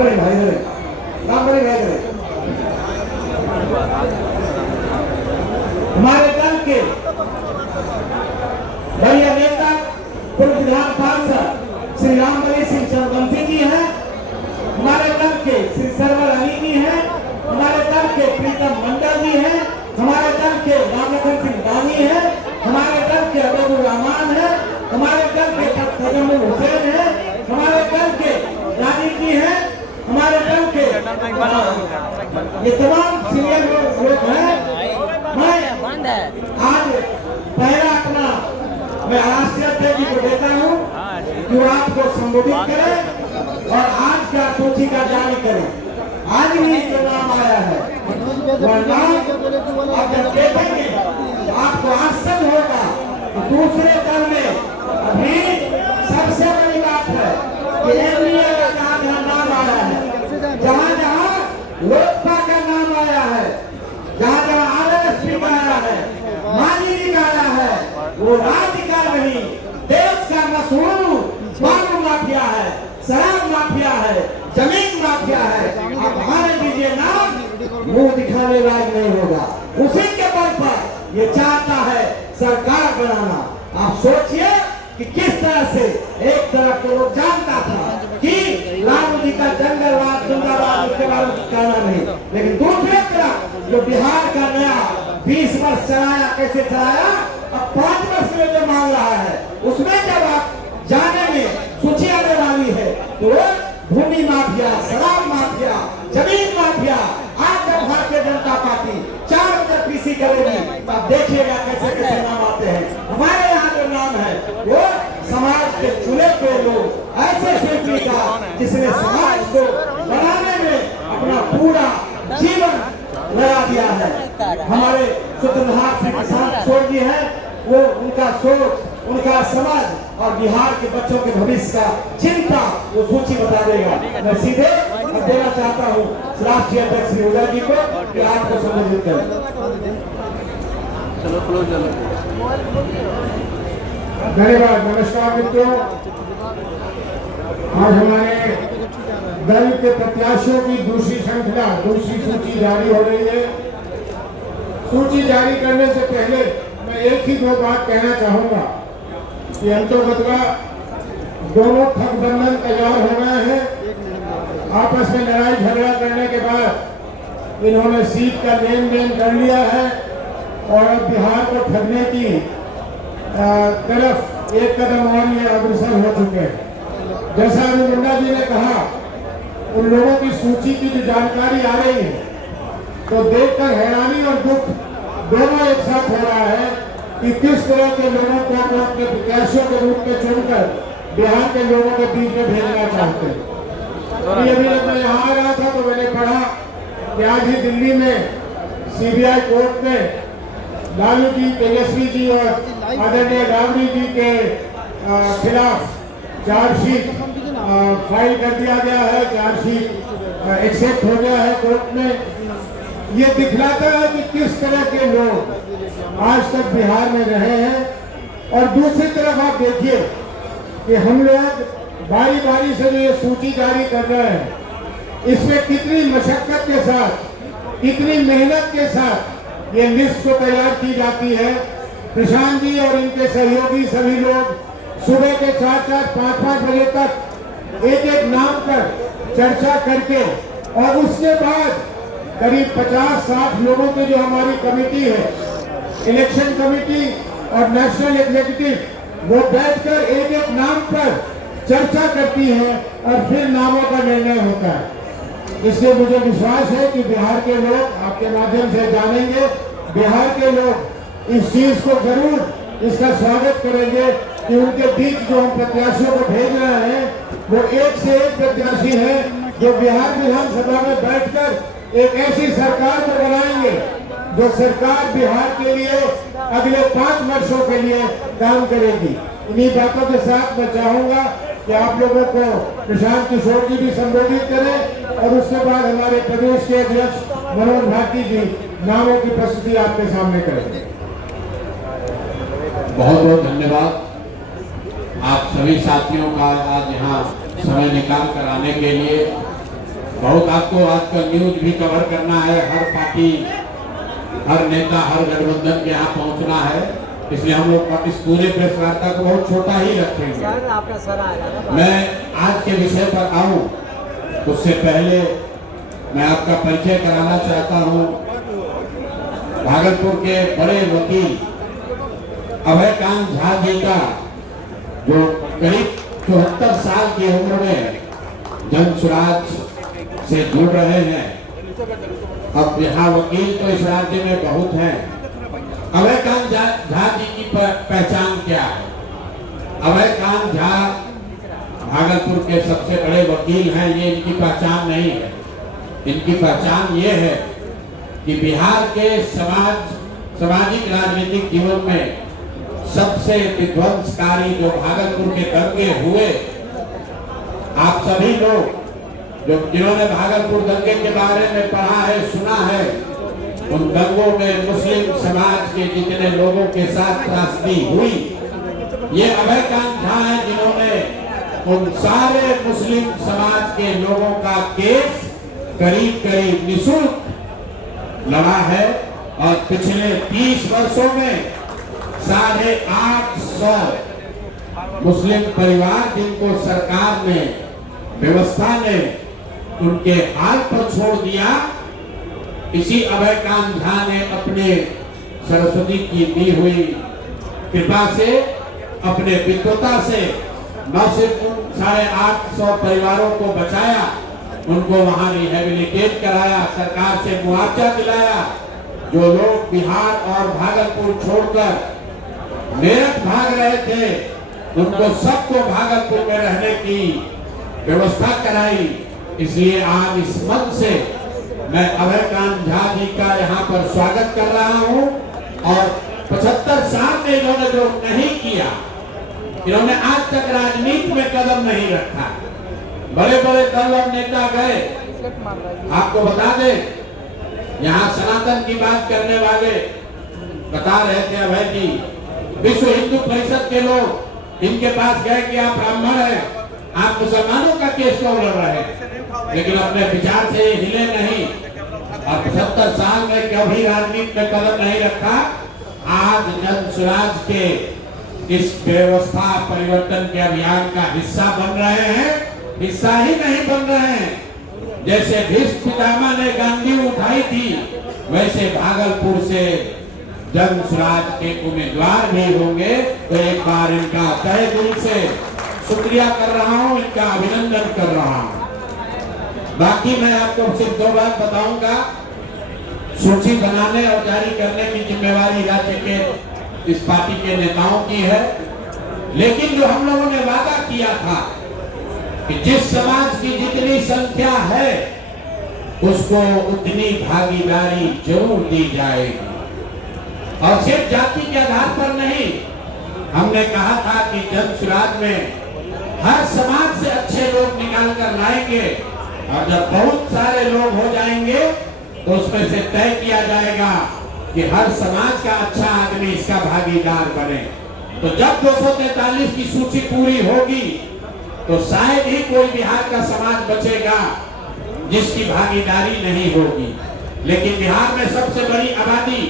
रामबड़ी भाई करे, रामबड़ी भाई करे। हमारे दल के बढ़िया नेता पूर्व विधान पार्षद श्री रामबड़ी सिंह चंद्रवंशी जी हैं, हमारे दल के श्री सरवर अली जी हैं, हमारे दल के प्रीतम मंडल जी हैं, हमारे दल के रामलखन सिंह दानी हैं, हमारे दल के अब्दुल रहमान हैं, हमारे दल के तजमुल हुसैन हैं, हमारे दल के रानी जी हैं, हमारे दल के ये तमाम सीनियर लोग हैं। मैं आज पहला अपना मैं राष्ट्रीय जी को देता हूँ कि वो आपको संबोधित करें और आज का सूची का जारी करें। आज भी जो नाम आया है वह नाम आप जब देखेंगे तो आपको आश्चर्य होगा कि दूसरे दल में अभी सबसे बड़ी बात है कि एनडीए का जहाँ नाम आया है, जहाँ जहाँ लोकपा का नाम आया है, जहाँ जहाँ आरएसपी का आया है, मांझी जी का आया है, वो राज्य का नहीं देश का मशहूर बालू माफिया है, शराब माफिया है, जमीन माफिया है। अब हमारे दीजिए नाम मुंह दिखाने लायक नहीं होगा। उसी के बल पर ये चाहता है सरकार बनाना। आप सोचिए कि किस तरह से एक तरफ तो लोग जानता था कि राम जी का जंगल राज जिंदाबाद, उसके बारे में कहना नहीं, लेकिन दूसरे तरफ जो बिहार का नया 20 वर्ष चलाया, कैसे चलाया, अब 5 वर्ष में जो मांग रहा है उसमें जब आप जाने में सूची आने वाली है तो भूमि माफिया, शराब माफिया, जमीन माफिया, आज जब भारतीय जनता पार्टी 4 बजे पीसी करेगी तब देखिएगा कैसे कैसे नाम आते हैं। हमारे यहाँ जो नाम है वो समाज के चुने हुए लोग, ऐसे शिल्पी का जिसने समाज को बनाने में अपना पूरा जीवन लगा दिया है। हमारे सूत्रधार से किसान छोड़ दी है, वो उनका सोच, उनका समझ और बिहार के बच्चों के भविष्य का चिंता वो सूची बता देगा। मैं सीधे देना चाहता हूँ राष्ट्रीय अध्यक्ष श्री उदय जी को कि आपको संबोधित करें। धन्यवाद। नमस्कार मित्रों, आज हमारे दल के प्रत्याशियों की दूसरी श्रृंखला, दूसरी सूची जारी हो रही है। सूची जारी करने से पहले मैं एक ही दो बात कहना चाहूंगा कि अंतोगतवा दोनों ठगबंधन तैयार हो गए हैं। आपस में लड़ाई झगड़ा करने के बाद इन्होंने सीट का लेन देन कर लिया है और अब बिहार को ठगने की तरफ एक कदम और ये अग्रसर हो चुके हैं। जैसा अभी मुंडा जी ने कहा, उन लोगों की सूची की जो जानकारी आ रही है तो देखकर हैरानी और दुख दोनों एक साथ हो रहा है कि किस तरह के लोगों को अपने प्रत्याशियों के रूप में चुनकर बिहार के लोगों के बीच में भेजना चाहते हैं। अभी जब मैं यहाँ आ रहा था तो मैंने पढ़ा कि आज ही दिल्ली में सीबीआई कोर्ट में लालू जी, तेजस्वी जी और आदरणीय राबड़ी जी के खिलाफ चार्जशीट फाइल कर दिया गया है। चार्जशीट एक्सेप्ट हो गया है कोर्ट में। ये दिखलाता है कि किस तरह के लोग आज तक बिहार में रहे हैं। और दूसरी तरफ आप देखिए कि हम लोग बारी बारी से जो ये सूची जारी कर रहे हैं, इसमें कितनी मशक्कत के साथ, कितनी मेहनत के साथ ये लिस्ट को तैयार की जाती है। प्रशांत जी और इनके सहयोगी सभी लोग सुबह के 4-4, 5-5 बजे तक एक नाम पर चर्चा करके और उसके बाद करीब 50-60 लोगों की जो हमारी कमेटी है, इलेक्शन कमेटी और नेशनल एग्जीक्यूटिव, वो बैठकर एक नाम पर चर्चा करती है और फिर नामों का निर्णय होता है। इसलिए मुझे विश्वास है कि बिहार के लोग आपके माध्यम से जानेंगे, बिहार के लोग इस चीज को जरूर इसका स्वागत करेंगे कि उनके बीच जो हम प्रत्याशियों को भेज रहे हैं वो एक से एक प्रत्याशी है जो बिहार विधानसभा में बैठकर एक ऐसी सरकार को बनाएंगे जो सरकार बिहार के लिए अगले 5 वर्षों के लिए काम करेगी। इन्हीं बातों के साथ मैं चाहूंगा कि आप लोगों को प्रशांत किशोर जी भी संबोधित करें और उसके बाद हमारे प्रदेश के अध्यक्ष मनोज भारती जी नामों की प्रस्तुति आपके सामने करें। बहुत बहुत धन्यवाद आप सभी साथियों का आज यहाँ समय निकाल कर आने के लिए। बहुत आपको आजकल न्यूज भी कवर करना है, हर पार्टी, हर नेता, हर गठबंधन के यहाँ पहुँचना है, इसलिए हम लोग इस पूरे प्रेस वार्ता को बहुत छोटा ही रखेंगे। मैं आज के विषय पर आऊं उससे पहले मैं आपका परिचय कराना चाहता हूं। भागलपुर के बड़े वकील अभयकांत झा जी का, जो करीब 74 साल की उम्र में जन स्वराज से जुड़ रहे हैं। अब यहाँ वकील तो इस राज्य में बहुत हैं। अभयकांत झा जी की पहचान क्या है? अभयकांत झा भागलपुर के सबसे बड़े वकील हैं, ये इनकी पहचान नहीं है। इनकी पहचान ये है कि बिहार के सामाजिक राजनीतिक जीवन में सबसे विध्वंसकारी जो भागलपुर के दंगे हुए, आप सभी लोग जिन्होंने भागलपुर दंगे के बारे में पढ़ा है, सुना है, उन दंगों में मुस्लिम समाज के जितने लोगों के साथ त्रासदी हुई, ये अभयकांत झा हैं जिन्होंने उन सारे मुस्लिम समाज के लोगों का केस करीब निःशुल्क लड़ा है। और पिछले 30 वर्षों में 850 मुस्लिम परिवार जिनको सरकार ने, व्यवस्था ने उनके हाल पर छोड़ दिया, इसी अभयकांत झा ने अपने सरस्वती की दी हुई कृपा से, अपने विद्वता से न सिर्फ उन 850 परिवारों को बचाया, उनको वहां रिहेबिलिटेट कराया, सरकार से मुआवजा दिलाया। जो लोग बिहार और भागलपुर छोड़कर मेरठ भाग रहे थे, उनको सबको भागलपुर में रहने की व्यवस्था कराई। इसलिए आज इस मंच से मैं अभयकांत झा जी का यहाँ पर स्वागत कर रहा हूँ। और 75 साल में इन्होंने जो नहीं किया, इन्होंने आज तक राजनीति में कदम नहीं रखा। बड़े बड़े दल और नेता गए, आपको बता दें, यहाँ सनातन की बात करने वाले बता रहे थे अभय जी, विश्व हिंदू परिषद के लोग इनके पास गए कि आप ब्राह्मण हैं, आप मुसलमानों का केस क्यों लड़ रहे हैं, लेकिन अपने विचार से हिले नहीं। और 75 साल में कभी राजनीति में कदम नहीं रखा। आज जन स्वराज के इस व्यवस्था परिवर्तन के अभियान का हिस्सा बन रहे हैं। हिस्सा ही नहीं बन रहे हैं, जैसे भीष्म पितामह ने गांधी उठाई थी, वैसे भागलपुर से जन स्वराज के उम्मीदवार भी होंगे। तो एक बार इनका तहे दिल से शुक्रिया कर रहा हूं, इनका अभिनंदन कर रहा हूं। बाकी मैं आपको सिर्फ 2 बात बताऊंगा। सूची बनाने और जारी करने की जिम्मेवारी राज्य के इस पार्टी के नेताओं की है, लेकिन जो हम लोगों ने वादा किया था कि जिस समाज की जितनी संख्या है उसको उतनी भागीदारी जरूर दी जाएगी। और सिर्फ जाति के आधार पर नहीं, हमने कहा था कि जन स्वराज में हर समाज से अच्छे लोग निकाल कर लाएंगे, और जब बहुत सारे लोग हो जाएंगे तो उसमें से तय किया जाएगा कि हर समाज का अच्छा आदमी इसका भागीदार बने। तो जब 243 की सूची पूरी होगी तो शायद ही कोई बिहार का समाज बचेगा जिसकी भागीदारी नहीं होगी। लेकिन बिहार में सबसे बड़ी आबादी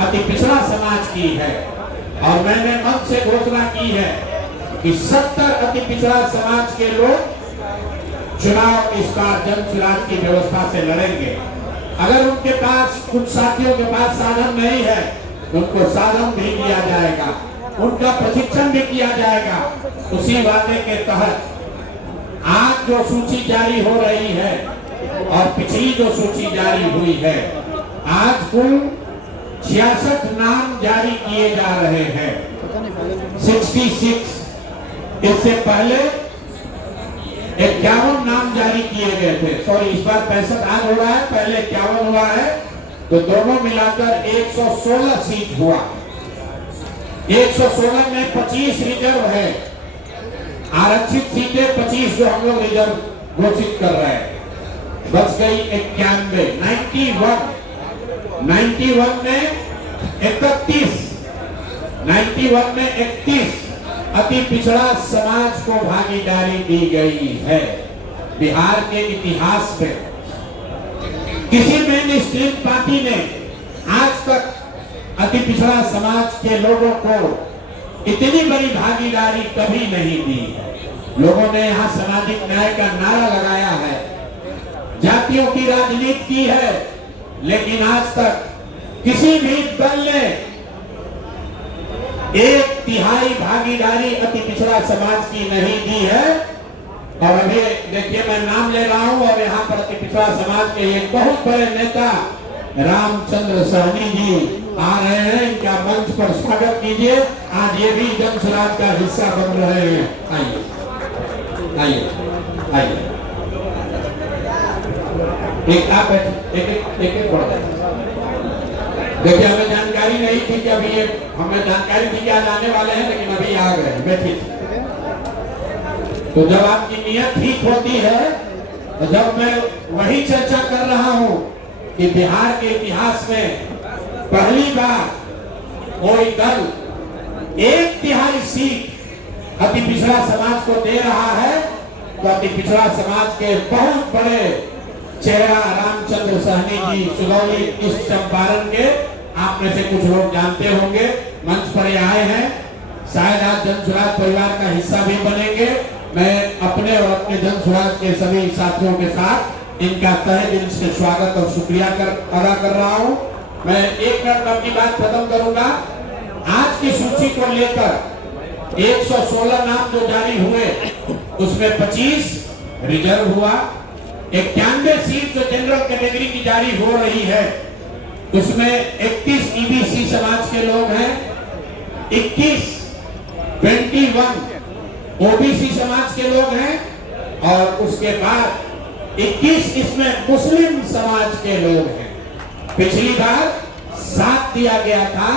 अति पिछड़ा समाज की है, और मैंने मंच से घोषणा की है कि 70 अति पिछड़ा समाज के लोग चुनाव इस बार जन स्वराज की व्यवस्था से लड़ेंगे। अगर उनके पास, कुछ साथियों के पास साधन नहीं है, उनको साधन भी दिया जाएगा, उनका प्रशिक्षण भी किया जाएगा। उसी वादे के तहत आज जो सूची जारी हो रही है और पिछली जो सूची जारी हुई है, आज कुल 66 नाम जारी किए जा रहे हैं। 66, इससे पहले 51 नाम जारी किए गए थे। सॉरी, इस बार 65 आज हो रहा है, पहले 51 हुआ है, तो दोनों मिलाकर 116 सीट हुआ। 116 में 25 रिजर्व है, आरक्षित सीटें 25 जो हम लोग रिजर्व घोषित कर रहे हैं, बच गई 91। 91 में 31, 91 में 31 अति पिछड़ा समाज को भागीदारी दी गई है। बिहार के इतिहास में किसी मेन स्ट्रीम पार्टी ने आज तक अति पिछड़ा समाज के लोगों को इतनी बड़ी भागीदारी कभी नहीं दी। लोगों ने यहाँ सामाजिक न्याय का नारा लगाया है, जातियों की राजनीति की है, लेकिन आज तक किसी भी दल ने 1/3 भागीदारी अति पिछड़ा समाज की नहीं दी है। और अभी देखिए मैं नाम ले रहा हूं, और यहाँ पर अति पिछड़ा समाज के एक बहुत बड़े नेता रामचंद्र सहनी जी आ रहे हैं, इनका मंच पर स्वागत कीजिए। आज ये भी जन स्वराज का हिस्सा बन रहे हैं। आइए आइए आइए, एक आप एक पढ़ दें। देखिए हमें जानकारी नहीं थी कि अभी ये, हमें जानकारी थी कि आज आने वाले हैं, लेकिन अभी आ गए। बैठिए। तो जब आपकी नीयत ठीक होती है, तो जब मैं वही चर्चा कर रहा हूं कि बिहार के इतिहास में पहली बार कोई दल 1/3 सीट अति पिछड़ा समाज को दे रहा है, तो अति पिछड़ा समाज के बहुत बड़े चेहरा रामचंद्र सहनी जी सुगौली ईस्ट चंपारण के, आप में से कुछ लोग जानते होंगे, मंच पर आए हैं। शायद आज जन स्वराज परिवार का हिस्सा भी बनेंगे। मैं अपने और अपने जन स्वराज के सभी साथियों के साथ इनका तहे दिल से स्वागत और शुक्रिया अदा कर रहा हूं। मैं 1 मिनट में अपनी बात खत्म करूंगा। आज की सूची को लेकर 116 नाम जो जारी हुए, उसमें 25 रिजर्व हुआ, 91 सीट जो जनरल कैटेगरी की जारी हो रही है, उसमें 31 ईबीसी समाज के लोग हैं, 21 ओबीसी समाज के लोग हैं, और उसके बाद 21 इसमें मुस्लिम समाज के लोग हैं। पिछली बार 7 दिया गया था,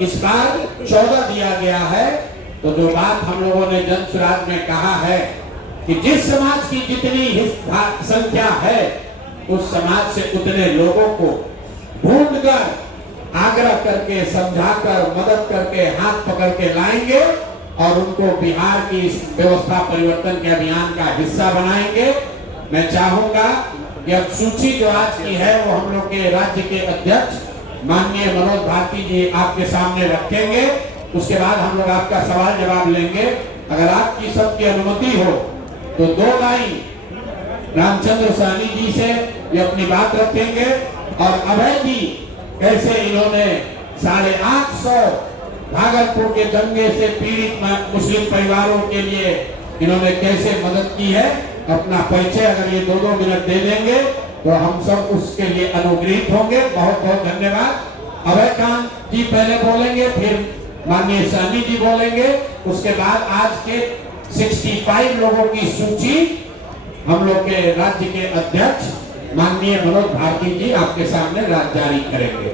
इस बार 14 दिया गया है। तो जो बात हम लोगों ने जन स्वराज में कहा है कि जिस समाज की जितनी संख्या है, उस समाज से उतने लोगों को ढूंढकर, आग्रह करके, समझाकर, मदद करके, हाथ पकड़ के लाएंगे और उनको बिहार की इस व्यवस्था परिवर्तन के अभियान का हिस्सा बनाएंगे। मैं चाहूंगा कि अब सूची जो आज की है वो हम लोग के राज्य के अध्यक्ष माननीय मनोज भारती जी आपके सामने रखेंगे। उसके बाद हम लोग आपका सवाल जवाब लेंगे। अगर आपकी सबकी अनुमति हो तो 2 लाइन रामचंद्र सहनी जी से ये अपनी बात रखेंगे, और अभय जी कैसे इन्होंने 850 भागलपुर के दंगे से पीड़ित मुस्लिम परिवारों के लिए इन्होंने कैसे मदद की है, अपना परिचय अगर ये 2-2 मिनट दे देंगे तो हम सब उसके लिए अनुग्रहित होंगे। बहुत बहुत धन्यवाद। अभय कांत जी पहले बोलेंगे, फिर माननीय सहनी जी बोलेंगे, उसके बाद आज के 65 लोगों की सूची हम लोग के राज्य के अध्यक्ष माननीय मनोज भारती जी आपके सामने जारी करेंगे।